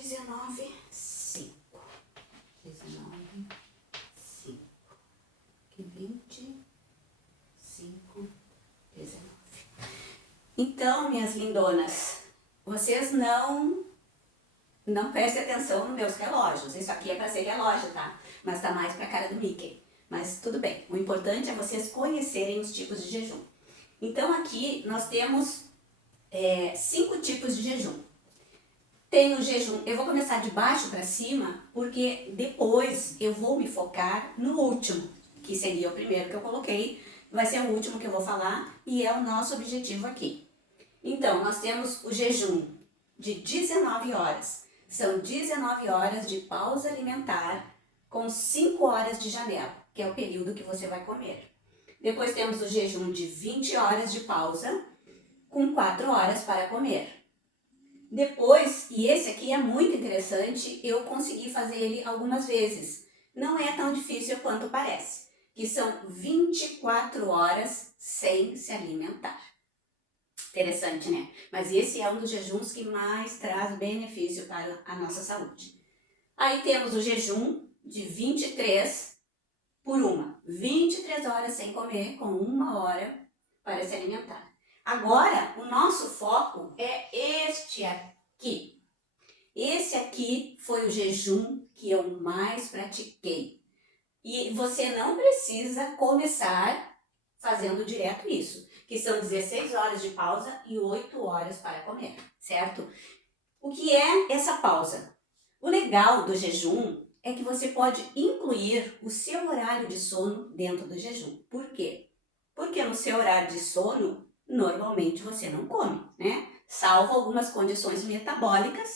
19, 5. 19, 5. Aqui 20, 5, 19. Então, minhas lindonas, vocês não prestem atenção nos meus relógios. Isso aqui é para ser relógio, tá? Mas tá mais pra cara do Mickey. Mas tudo bem. O importante é vocês conhecerem os tipos de jejum. Então aqui nós temos 5 tipos de jejum. Tem o jejum, eu vou começar de baixo para cima, porque depois eu vou me focar no último, que seria o primeiro que eu coloquei, vai ser o último que eu vou falar e é o nosso objetivo aqui. Então, nós temos o jejum de 19 horas. São 19 horas de pausa alimentar com 5 horas de janela, que é o período que você vai comer. Depois temos o jejum de 20 horas de pausa com 4 horas para comer. Depois, e esse aqui é muito interessante, eu consegui fazer ele algumas vezes. Não é tão difícil quanto parece, que são 24 horas sem se alimentar. Interessante, né? Mas esse é um dos jejuns que mais traz benefício para a nossa saúde. Aí temos o jejum de 23 por 1. 23 horas sem comer, com 1 hora para se alimentar. Agora, o nosso foco é este aqui. Esse aqui foi o jejum que eu mais pratiquei. E você não precisa começar fazendo direto isso, que são 16 horas de pausa e 8 horas para comer, certo? O que é essa pausa? O legal do jejum é que você pode incluir o seu horário de sono dentro do jejum. Por quê? Porque no seu horário de sono, normalmente você não come, né? Salvo algumas condições metabólicas,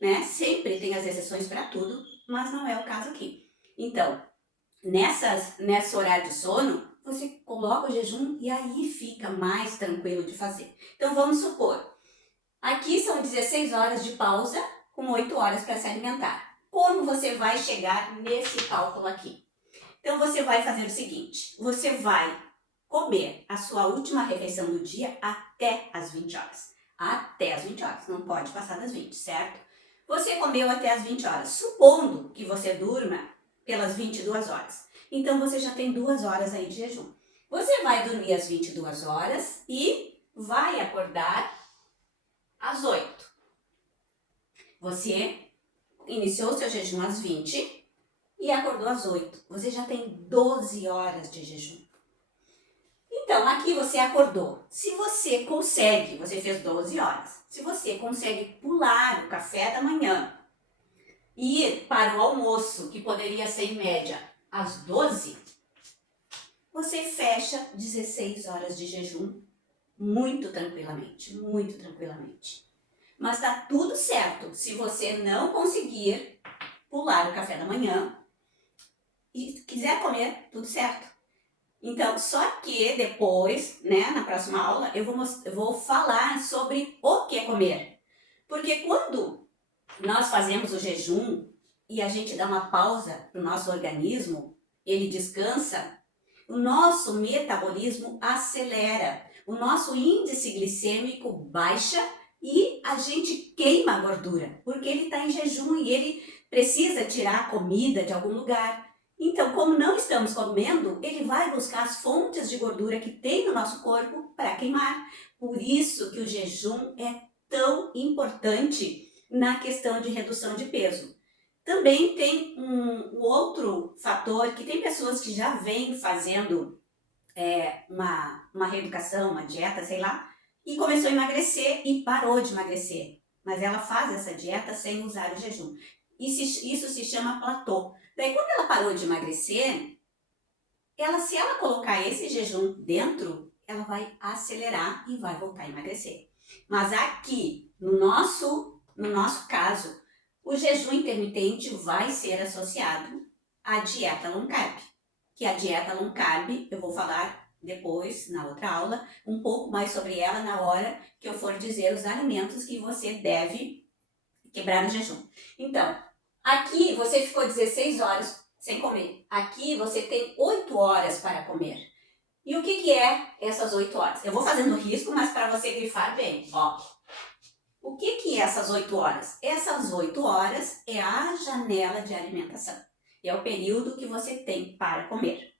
né? Sempre tem as exceções para tudo, mas não é o caso aqui. Então, nesse horário de sono, você coloca o jejum e aí fica mais tranquilo de fazer. Então, vamos supor, aqui são 16 horas de pausa com 8 horas para se alimentar. Como você vai chegar nesse cálculo aqui? Então, você vai fazer o seguinte, você vai comer a sua última refeição do dia até as 20 horas. Até as 20 horas, não pode passar das 20, certo? Você comeu até as 20 horas, supondo que você durma pelas 22 horas. Então, você já tem 2 horas aí de jejum. Você vai dormir às 22 horas e vai acordar às 8. Você iniciou seu jejum às 20 e acordou às 8. Você já tem 12 horas de jejum. Então, aqui você acordou. Se você consegue, você fez 12 horas. Se você consegue pular o café da manhã e ir para o almoço, que poderia ser em média às 12, você fecha 16 horas de jejum muito tranquilamente, muito tranquilamente. Mas tá tudo certo se você não conseguir pular o café da manhã e quiser comer, tudo certo. Então, só que depois, né, na próxima aula, eu vou falar sobre o que comer. Porque quando nós fazemos o jejum e a gente dá uma pausa para o nosso organismo, ele descansa, o nosso metabolismo acelera, o nosso índice glicêmico baixa e a gente queima a gordura, porque ele está em jejum e ele precisa tirar a comida de algum lugar. Então, como não estamos comendo, ele vai buscar as fontes de gordura que tem no nosso corpo para queimar. Por isso que o jejum é tão importante na questão de redução de peso. Também tem um outro fator que tem pessoas que já vêm fazendo uma reeducação, uma dieta, sei lá, e começou a emagrecer e parou de emagrecer. Mas ela faz essa dieta sem usar o jejum. Isso se chama platô. Daí, quando ela parou de emagrecer, se ela colocar esse jejum dentro, ela vai acelerar e vai voltar a emagrecer. Mas aqui, no nosso caso, o jejum intermitente vai ser associado à dieta low carb. Que a dieta low carb, eu vou falar depois, na outra aula, um pouco mais sobre ela na hora que eu for dizer os alimentos que você deve quebrar no jejum. Então, aqui você ficou 16 horas sem comer. Aqui você tem 8 horas para comer. E o que é essas 8 horas? Eu vou fazendo risco, mas para você grifar bem, ó. O que é essas 8 horas? Essas 8 horas é a janela de alimentação. É o período que você tem para comer.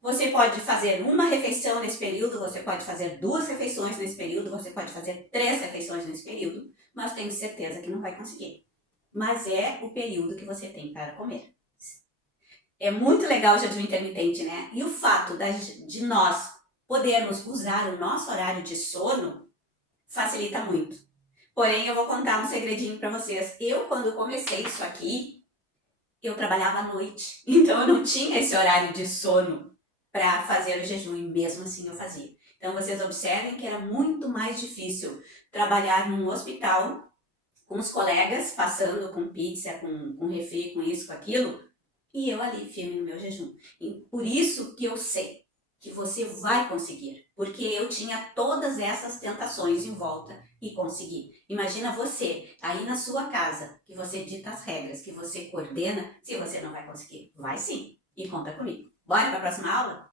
Você pode fazer uma refeição nesse período, você pode fazer 2 refeições nesse período, você pode fazer 3 refeições nesse período, mas tenho certeza que não vai conseguir. Mas é o período que você tem para comer. É muito legal o jejum intermitente, né? E o fato de nós podermos usar o nosso horário de sono facilita muito. Porém, eu vou contar um segredinho para vocês. Eu, quando comecei isso aqui, eu trabalhava à noite. Então, eu não tinha esse horário de sono para fazer o jejum. E mesmo assim, eu fazia. Então, vocês observem que era muito mais difícil trabalhar num hospital com os colegas, passando com pizza, com refri, com isso, com aquilo, e eu ali, firme no meu jejum. E por isso que eu sei que você vai conseguir, porque eu tinha todas essas tentações em volta e consegui. Imagina você, aí na sua casa, que você dita as regras, que você coordena, se você não vai conseguir. Vai sim, e conta comigo. Bora para a próxima aula?